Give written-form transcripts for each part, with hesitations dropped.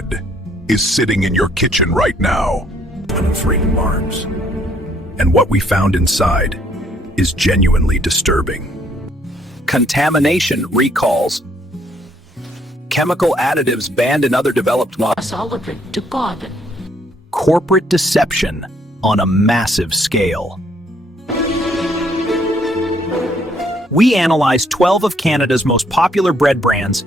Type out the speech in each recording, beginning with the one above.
Bread is sitting in your kitchen right now. 23 marks. And what we found inside is genuinely disturbing. Contamination recalls, chemical additives banned in other developed markets, corporate deception on a massive scale. We analyzed 12 of Canada's most popular bread brands.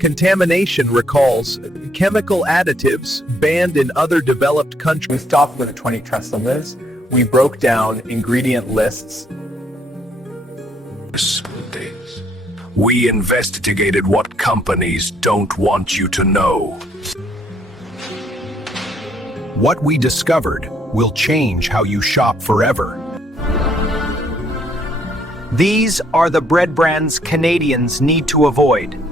Contamination recalls, chemical additives banned in other developed countries. We stopped where the 20 trust them is. We broke down ingredient lists. We investigated what companies don't want you to know. What we discovered will change how you shop forever. These are the bread brands Canadians need to avoid.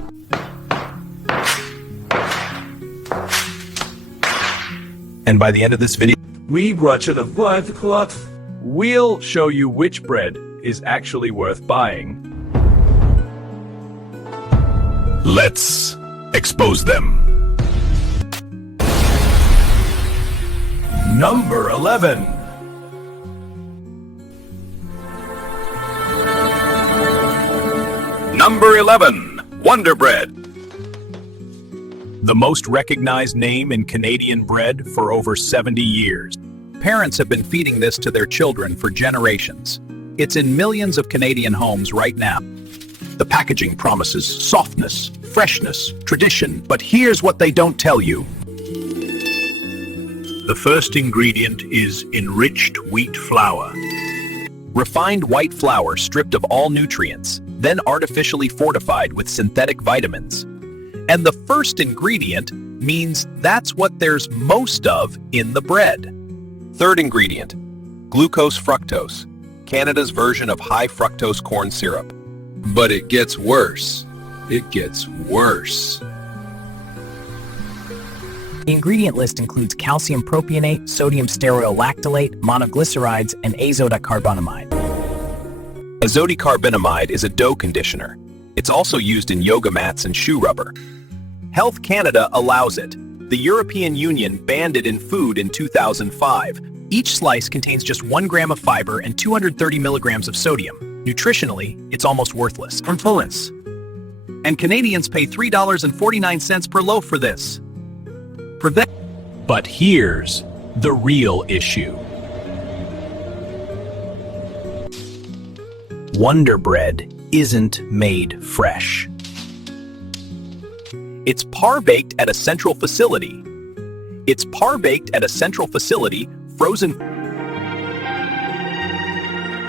And by the end of this video, we brought you the blood clot. we'll show you which bread is actually worth buying. Let's expose them. Number 11. Number 11, Wonderbread. The most recognized name in Canadian bread for over 70 years. Parents have been feeding this to their children for generations. It's in millions of Canadian homes right now. The packaging promises softness, freshness, tradition, but here's what they don't tell you. The first ingredient is enriched wheat flour. Refined white flour stripped of all nutrients, then artificially fortified with synthetic vitamins. And the first ingredient means that's what there's most of in the bread. Third ingredient, glucose fructose, Canada's version of high fructose corn syrup. But it gets worse. It gets worse. The ingredient list includes calcium propionate, sodium stearolactylate, monoglycerides, and azodicarbonamide. Azodicarbonamide is a dough conditioner. It's also used in yoga mats and shoe rubber. Health Canada allows it. The European Union banned it in food in 2005. Each slice contains just 1 gram of fiber and 230 milligrams of sodium. Nutritionally, it's almost worthless. Influence. And Canadians pay $3.49 per loaf for this. But here's the real issue. Wonderbread isn't made fresh. It's par-baked at a central facility. Frozen.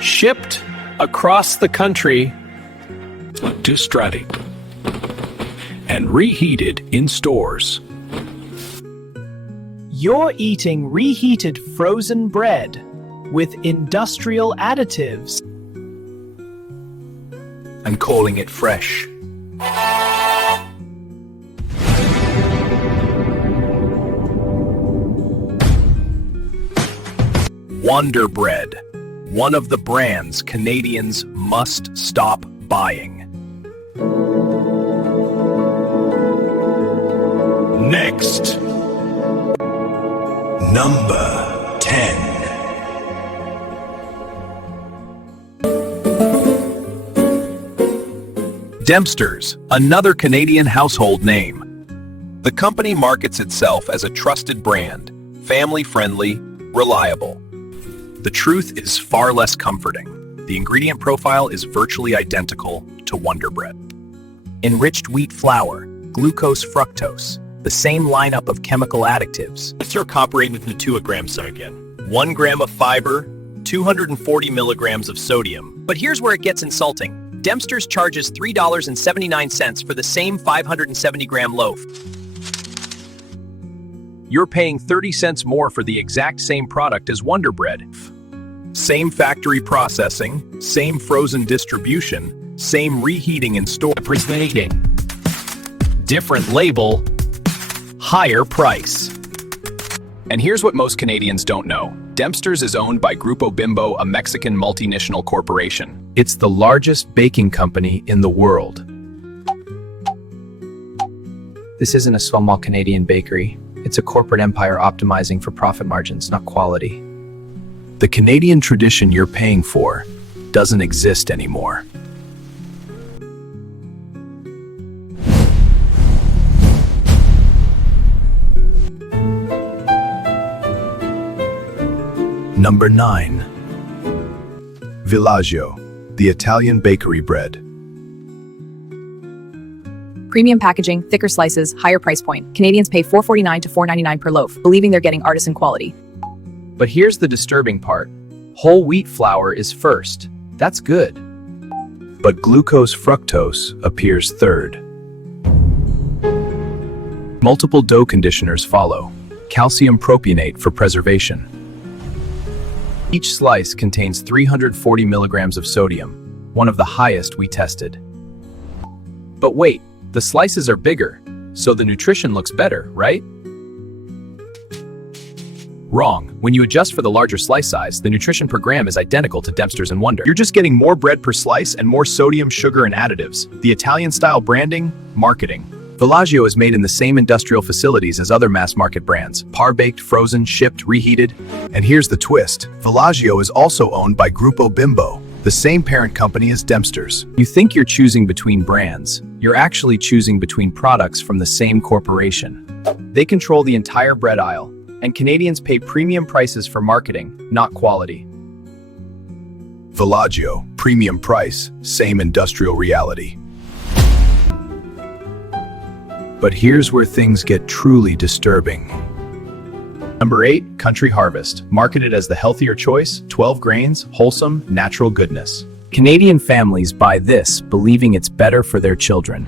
Shipped across the country, Distrating. And reheated in stores. You're eating reheated frozen bread with industrial additives. And calling it fresh. Wonderbread, one of the brands Canadians must stop buying. Next, number 10. Dempster's, another Canadian household name. The company markets itself as a trusted brand, family-friendly, reliable. The truth is far less comforting. The ingredient profile is virtually identical to Wonderbread. Enriched wheat flour, glucose fructose, the same lineup of chemical additives. Let's cooperate with the 2 grams again. 1 gram of fiber, 240 milligrams of sodium. But here's where it gets insulting. Dempster's charges $3.79 for the same 570-gram loaf. You're paying 30 cents more for the exact same product as Wonderbread. Same factory processing, same frozen distribution, same reheating in store. Different label, higher price. And here's what most Canadians don't know. Dempster's is owned by Grupo Bimbo, a Mexican multinational corporation. It's the largest baking company in the world. This isn't a small Canadian bakery. It's a corporate empire optimizing for profit margins, not quality. The Canadian tradition you're paying for doesn't exist anymore. Number 9. Villaggio, the Italian bakery bread. Premium packaging, thicker slices, higher price point. Canadians pay $4.49 to $4.99 per loaf, believing they're getting artisan quality. But here's the disturbing part. Whole wheat flour is first. That's good. But glucose fructose appears third. Multiple dough conditioners follow. Calcium propionate for preservation. Each slice contains 340 milligrams of sodium, one of the highest we tested. But wait, the slices are bigger, so the nutrition looks better, right? Wrong. When you adjust for the larger slice size, the nutrition per gram is identical to Dempster's and Wonder. You're just getting more bread per slice and more sodium, sugar, and additives. The Italian-style branding, marketing. Villaggio is made in the same industrial facilities as other mass-market brands. Par-baked, frozen, shipped, reheated. And here's the twist. Villaggio is also owned by Grupo Bimbo, the same parent company as Dempster's. You think you're choosing between brands. You're actually choosing between products from the same corporation. They control the entire bread aisle, and Canadians pay premium prices for marketing, not quality. Villaggio, premium price, same industrial reality. But here's where things get truly disturbing. Number 8, Country Harvest. Marketed as the healthier choice, 12 grains, wholesome, natural goodness. Canadian families buy this, believing it's better for their children.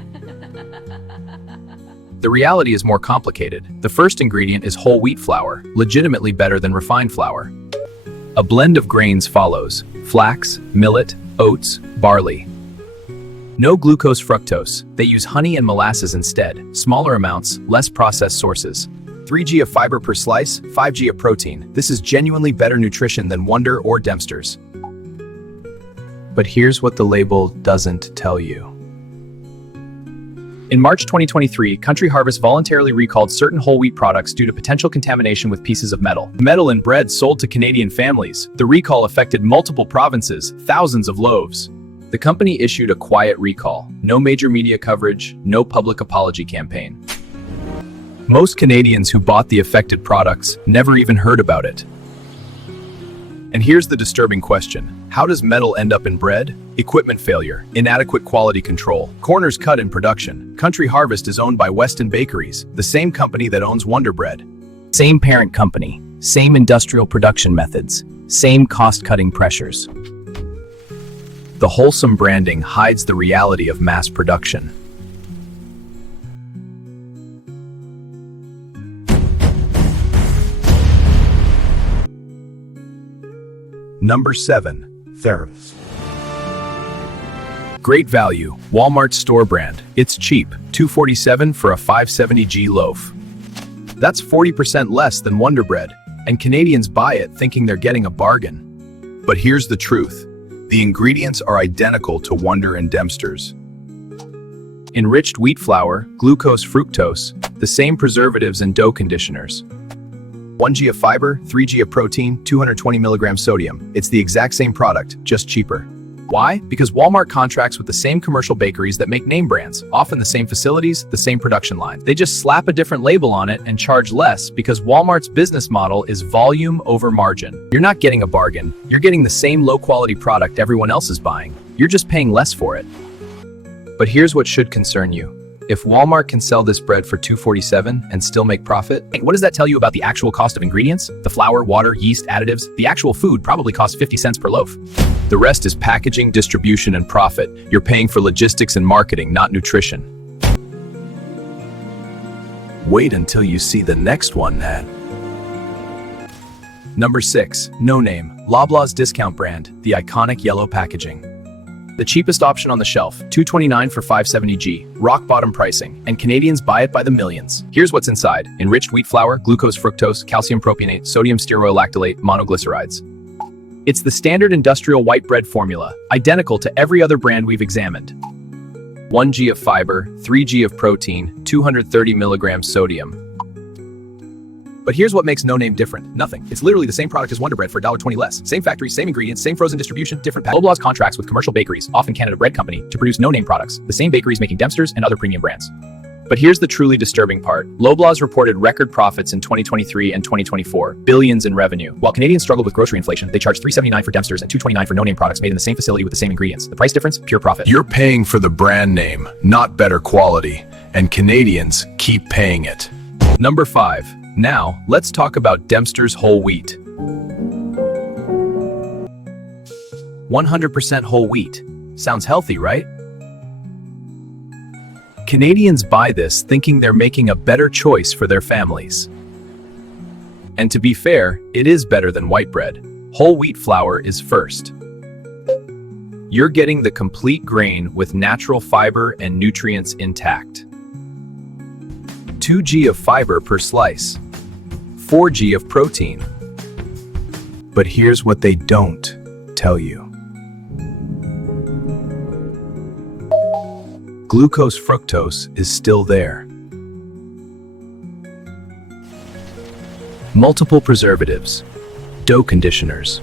The reality is more complicated. The first ingredient is whole wheat flour, legitimately better than refined flour. A blend of grains follows: flax, millet, oats, barley. No glucose fructose. They use honey and molasses instead. Smaller amounts, less processed sources. 3g of fiber per slice, 5g of protein. This is genuinely better nutrition than Wonder or Dempster's. But here's what the label doesn't tell you. In March 2023, Country Harvest voluntarily recalled certain whole wheat products due to potential contamination with pieces of metal. Metal in bread sold to Canadian families. The recall affected multiple provinces, thousands of loaves. The company issued a quiet recall. No major media coverage, no public apology campaign. Most Canadians who bought the affected products never even heard about it. And here's the disturbing question. How does metal end up in bread? Equipment failure, inadequate quality control, corners cut in production. Country Harvest is owned by Weston Bakeries, the same company that owns Wonderbread. Same parent company, same industrial production methods, same cost-cutting pressures. The wholesome branding hides the reality of mass production. Number 7. Ferrous. Great value, Walmart store brand. It's cheap, $2.47 for a 570g loaf. That's 40% less than Wonder Bread, and Canadians buy it thinking they're getting a bargain. But here's the truth. The ingredients are identical to Wonder and Dempster's. Enriched wheat flour, glucose fructose, the same preservatives and dough conditioners. 1g of fiber, 3g of protein, 220 milligrams sodium. It's the exact same product, just cheaper. Why? Because Walmart contracts with the same commercial bakeries that make name brands, often the same facilities, the same production line. They just slap a different label on it and charge less because Walmart's business model is volume over margin. You're not getting a bargain. You're getting the same low-quality product everyone else is buying. You're just paying less for it. But here's what should concern you. If Walmart can sell this bread for $2.47 and still make profit, what does that tell you about the actual cost of ingredients? The flour, water, yeast, additives? The actual food probably costs 50 cents per loaf. The rest is packaging, distribution, and profit. You're paying for logistics and marketing, not nutrition. Wait until you see the next one, Nat. Number 6. No Name. Loblaws discount brand. The iconic yellow packaging. The cheapest option on the shelf, $2.29 for 570g, rock bottom pricing, and Canadians buy it by the millions. Here's what's inside: enriched wheat flour, glucose fructose, calcium propionate, sodium stearoylactylate, monoglycerides. It's the standard industrial white bread formula, identical to every other brand we've examined. 1 g of fiber, 3 g of protein, 230 milligrams sodium. But here's what makes no name different. Nothing. It's literally the same product as Wonderbread for $1.20 less. Same factory, same ingredients, same frozen distribution, different pack. Loblaws contracts with commercial bakeries, often Canada Bread Company, to produce no-name products. The same bakeries making Dempsters and other premium brands. But here's the truly disturbing part. Loblaws reported record profits in 2023 and 2024, billions in revenue. While Canadians struggled with grocery inflation, they charged $3.79 for Dempsters and $2.29 for no-name products made in the same facility with the same ingredients. The price difference, pure profit. You're paying for the brand name, not better quality, and Canadians keep paying it. Number 5. Now, let's talk about Dempster's whole wheat. 100% whole wheat. Sounds healthy, right? Canadians buy this thinking they're making a better choice for their families. And to be fair, it is better than white bread. Whole wheat flour is first. You're getting the complete grain with natural fiber and nutrients intact. 2 g of fiber per slice. 4 g of protein. But here's what they don't tell you. Glucose fructose is still there. Multiple preservatives, dough conditioners.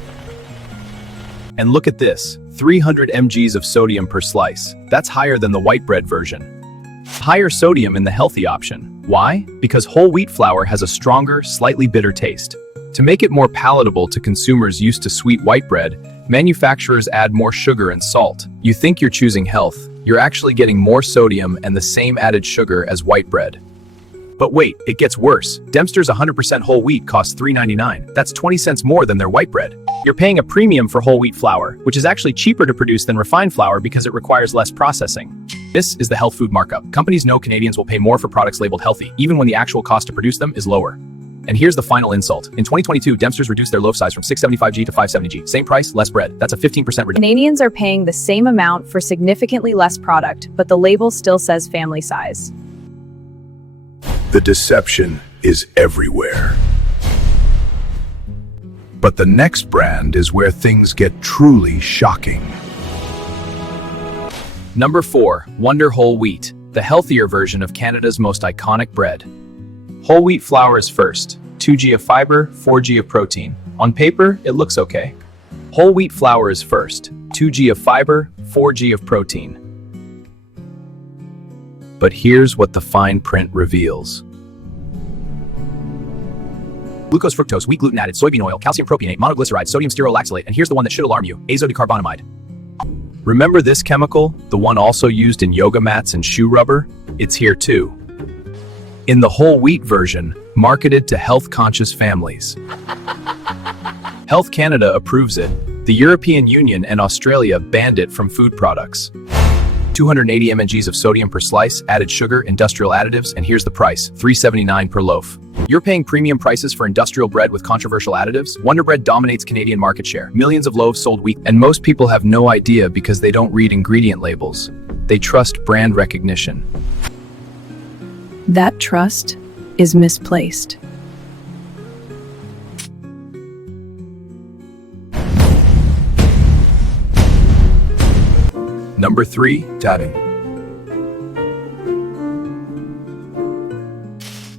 And look at this, 300 mgs of sodium per slice. That's higher than the white bread version. Higher sodium in the healthy option. Why? Because whole wheat flour has a stronger, slightly bitter taste. To make it more palatable to consumers used to sweet white bread, manufacturers add more sugar and salt. You think you're choosing health, you're actually getting more sodium and the same added sugar as white bread. But wait, it gets worse. Dempster's 100% whole wheat costs $3.99. That's 20 cents more than their white bread. You're paying a premium for whole wheat flour, which is actually cheaper to produce than refined flour because it requires less processing. This is the health food markup. Companies know Canadians will pay more for products labeled healthy, even when the actual cost to produce them is lower. And here's the final insult. In 2022, Dempsters reduced their loaf size from 675g to 570g. Same price, less bread. That's a 15% reduction. Canadians are paying the same amount for significantly less product, but the label still says family size. The deception is everywhere. But the next brand is where things get truly shocking. Number 4, Wonder Whole Wheat, the healthier version of Canada's most iconic bread. Whole wheat flour is first, 2 g of fiber, 4 g of protein. On paper, it looks okay. Whole wheat flour is first, 2 g of fiber, 4 g of protein. But here's what the fine print reveals. Glucose fructose, wheat gluten added, soybean oil, calcium propionate, monoglyceride, sodium stearolactylate, and here's the one that should alarm you, azodicarbonamide. Remember this chemical, the one also used in yoga mats and shoe rubber? It's here too. In the whole wheat version, marketed to health-conscious families. Health Canada approves it. The European Union and Australia banned it from food products. 280 mgs of sodium per slice, added sugar, industrial additives, and here's the price, $3.79 per loaf. You're paying premium prices for industrial bread with controversial additives? Wonderbread dominates Canadian market share. Millions of loaves sold weekly, and most people have no idea because they don't read ingredient labels. They trust brand recognition. That trust is misplaced. Number 3, tatting.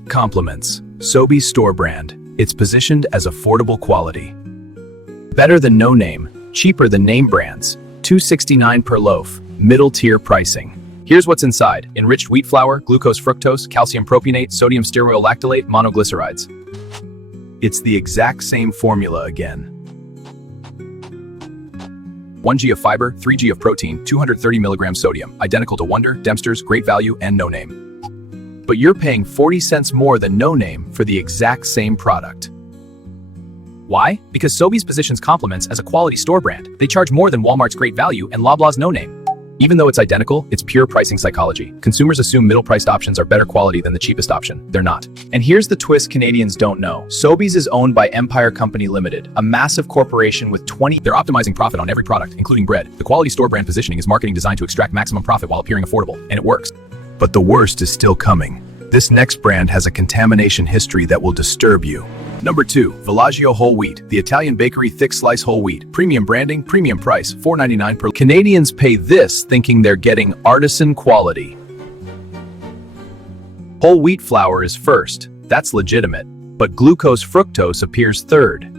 Compliments. Sobeys store brand. It's positioned as affordable quality. Better than no name, cheaper than name brands. $2.69 per loaf, middle tier pricing. Here's what's inside. Enriched wheat flour, glucose fructose, calcium propionate, sodium stearolactylate, monoglycerides. It's the exact same formula again. 1 g of fiber, 3 g of protein, 230 milligrams sodium, identical to Wonder, Dempster's, Great Value, and No Name. But you're paying 40 cents more than No Name for the exact same product. Why? Because Sobeys positions Compliments as a quality store brand. They charge more than Walmart's Great Value and Loblaws No Name. Even though it's identical, it's pure pricing psychology. Consumers assume middle-priced options are better quality than the cheapest option. They're not. And here's the twist Canadians don't know. Sobeys is owned by Empire Company Limited, a massive corporation with 20. They're optimizing profit on every product, including bread. The quality store brand positioning is marketing designed to extract maximum profit while appearing affordable, and it works. But the worst is still coming. This next brand has a contamination history that will disturb you. Number 2, Villaggio whole wheat, the Italian bakery thick slice whole wheat. Premium branding, premium price, $4.99 per. Canadians pay this thinking they're getting artisan quality. Whole wheat flour is first, that's legitimate, but glucose fructose appears third.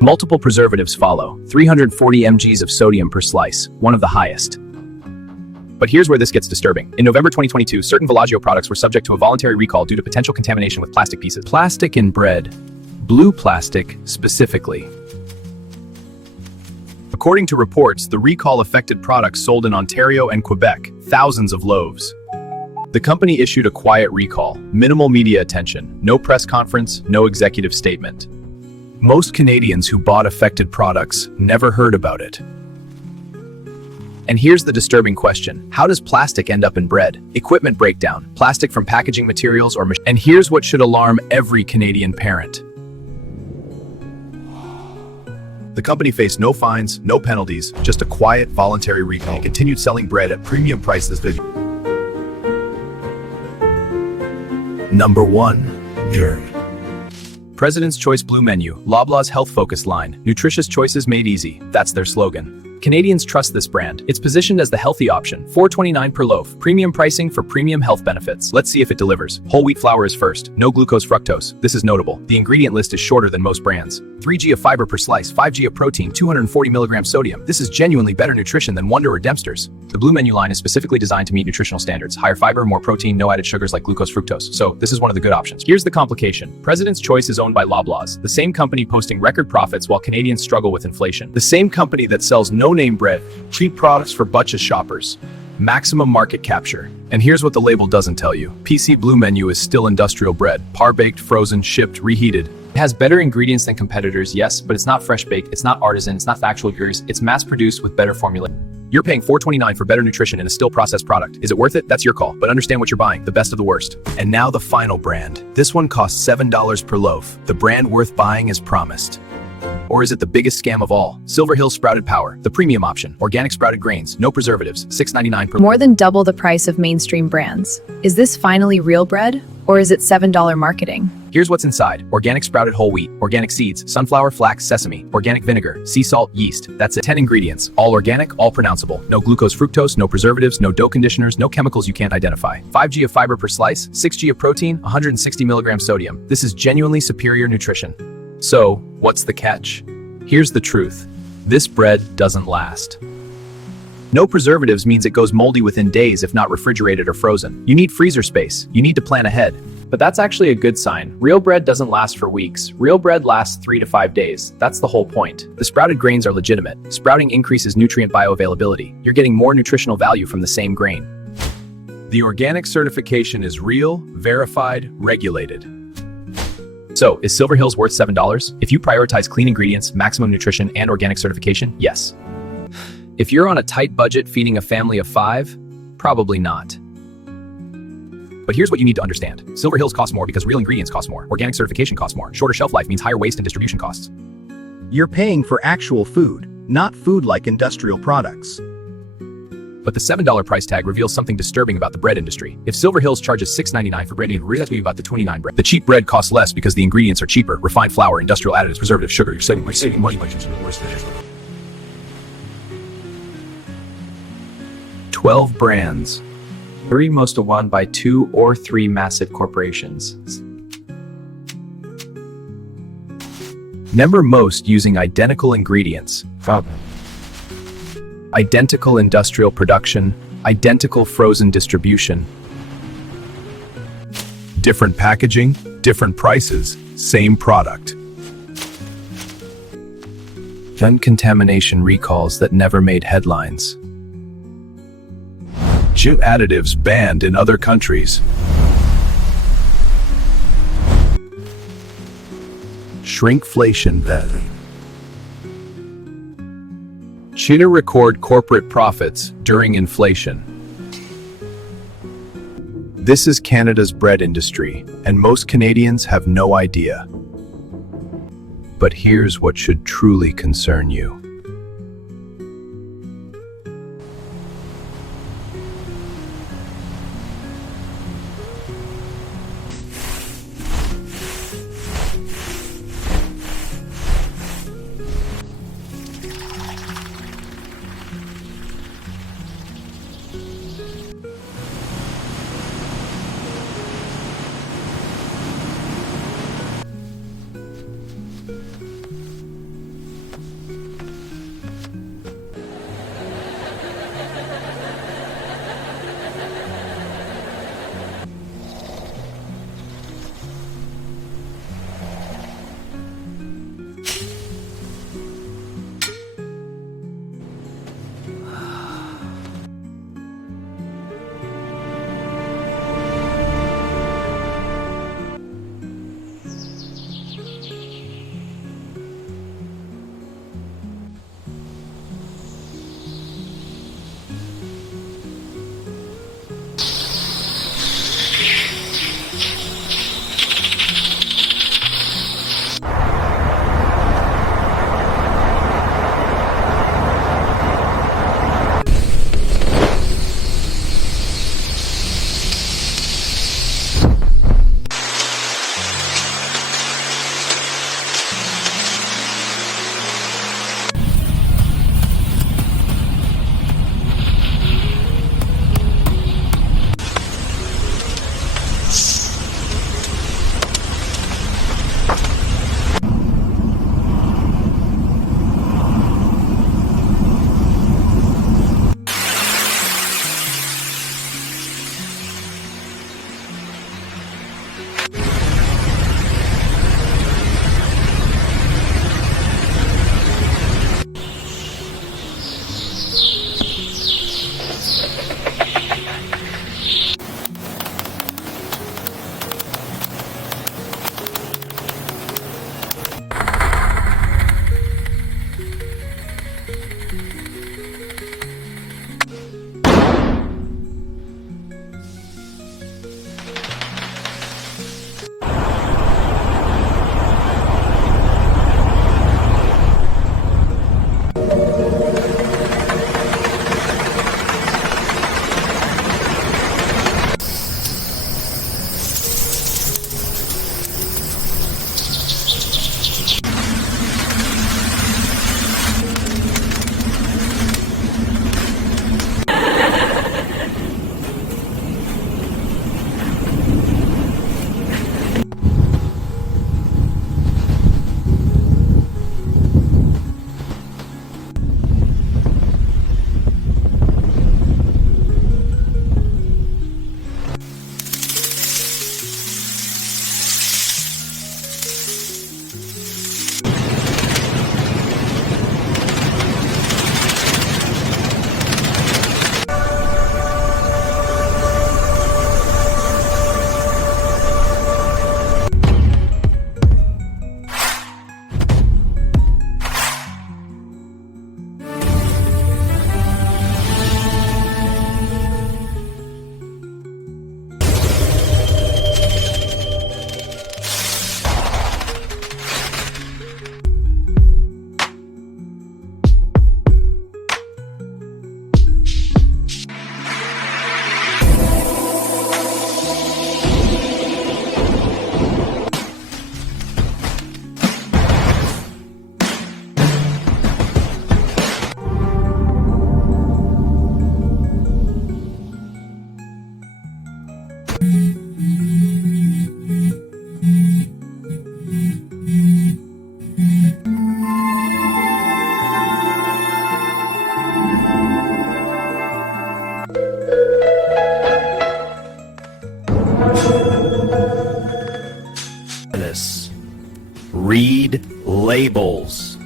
Multiple preservatives follow, 340 mgs of sodium per slice, one of the highest. But here's where this gets disturbing. In November 2022, certain Villaggio products were subject to a voluntary recall due to potential contamination with plastic pieces. Plastic in bread. Blue plastic, specifically. According to reports, the recall affected products sold in Ontario and Quebec, thousands of loaves. The company issued a quiet recall, minimal media attention, no press conference, no executive statement. Most Canadians who bought affected products never heard about it. And here's the disturbing question. How does plastic end up in bread? Equipment breakdown, plastic from packaging materials or and here's what should alarm every Canadian parent. The company faced no fines, no penalties, just a quiet, voluntary recall and continued selling bread at premium prices. Number 1. Dairy. President's Choice Blue Menu, Loblaws health-focused line, nutritious choices made easy, that's their slogan. Canadians trust this brand. It's positioned as the healthy option, $4.29 per loaf, premium pricing for premium health benefits. Let's see if it delivers. Whole wheat flour is first, no glucose fructose. This is notable. The ingredient list is shorter than most brands. 3g of fiber per slice, 5g of protein, 240 milligrams sodium. This is genuinely better nutrition than Wonder or Dempster's. The Blue Menu line is specifically designed to meet nutritional standards. Higher fiber, more protein, no added sugars like glucose fructose. So this is one of the good options. Here's the complication. President's Choice is owned by Loblaws, the same company posting record profits while Canadians struggle with inflation. The same company that sells no-name bread, cheap products for budget shoppers. Maximum market capture. And here's what the label doesn't tell you. PC Blue Menu is still industrial bread, par-baked, frozen, shipped, reheated. It has better ingredients than competitors, yes, but it's not fresh baked, it's not artisan, it's not factual yours, it's mass produced with better formula. You're paying $4.29 for better nutrition in a still processed product. Is it worth it? That's your call, but understand what you're buying, the best of the worst. And now the final brand. This one costs $7 per loaf. The brand worth buying as promised. Or is it the biggest scam of all? Silver Hills Sprouted Power, the premium option. Organic sprouted grains, no preservatives, $6.99 per. More than double the price of mainstream brands. Is this finally real bread? Or is it $7 marketing? Here's what's inside. Organic sprouted whole wheat, organic seeds, sunflower, flax, sesame, organic vinegar, sea salt, yeast. That's it. 10 ingredients. All organic, all pronounceable. No glucose fructose, no preservatives, no dough conditioners, no chemicals you can't identify. 5g of fiber per slice, 6g of protein, 160 milligrams sodium. This is genuinely superior nutrition. So, what's the catch? Here's the truth. This bread doesn't last. No preservatives means it goes moldy within days if not refrigerated or frozen. You need freezer space. You need to plan ahead. But that's actually a good sign. Real bread doesn't last for weeks. Real bread lasts 3 to 5 days. That's the whole point. The sprouted grains are legitimate. Sprouting increases nutrient bioavailability. You're getting more nutritional value from the same grain. The organic certification is real, verified, regulated. So, is Silver Hills worth $7? If you prioritize clean ingredients, maximum nutrition, and organic certification, yes. If you're on a tight budget feeding a family of 5, probably not. But here's what you need to understand. Silver Hills costs more because real ingredients cost more. Organic certification costs more. Shorter shelf life means higher waste and distribution costs. You're paying for actual food, not food like industrial products. But the $7 price tag reveals something disturbing about the bread industry. If Silver Hills charges $6.99 for bread, it's really about the $29 bread. The cheap bread costs less because the ingredients are cheaper. Refined flour, industrial additives, preservatives, sugar. You're saving money. 12 brands. 3 most are won by 2 or 3 massive corporations. Never most using identical ingredients. Identical industrial production, identical frozen distribution. Different packaging, different prices, same product. Then contamination recalls that never made headlines. Chip additives banned in other countries. Shrinkflation then. China record corporate profits during inflation. This is Canada's bread industry, and most Canadians have no idea. But here's what should truly concern you. Read labels.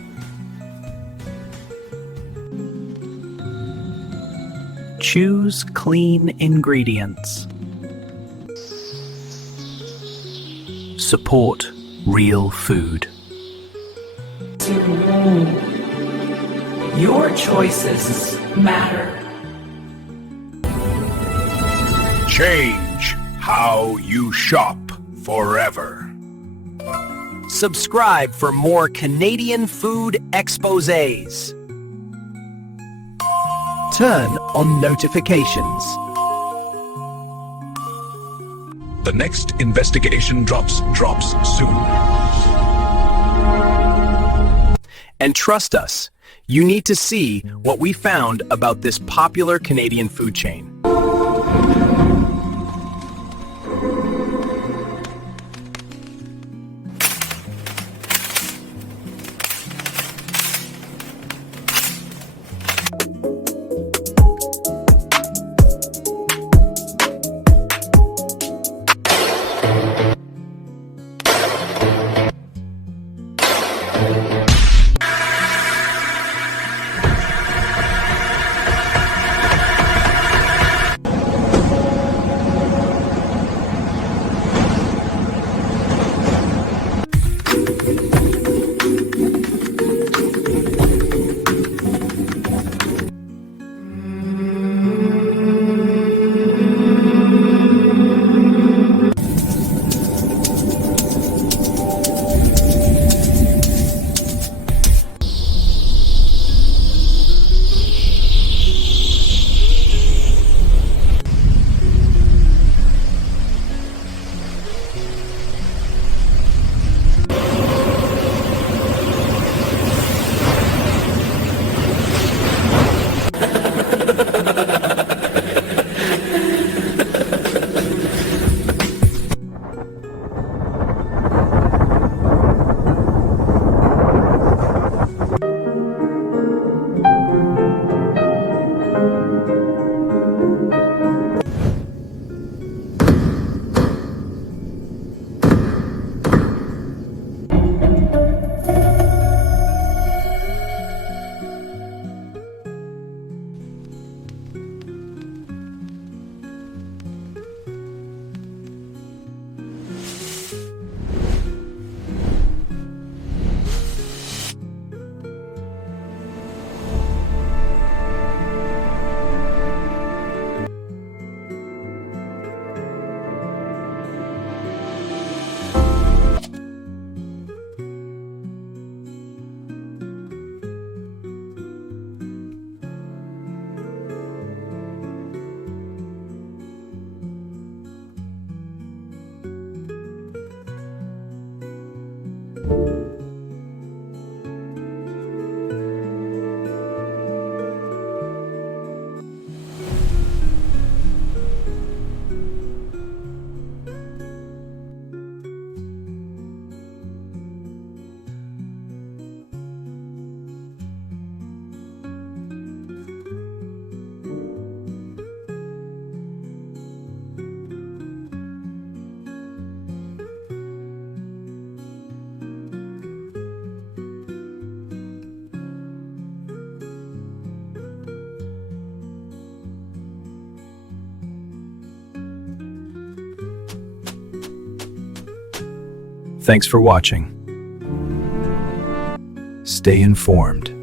Choose clean ingredients. Support real food. Your choices matter. Change how you shop forever. Subscribe for more Canadian food exposés. Turn on notifications. The next investigation drops soon. And trust us, you need to see what we found about this popular Canadian food chain. Thanks for watching. Stay informed.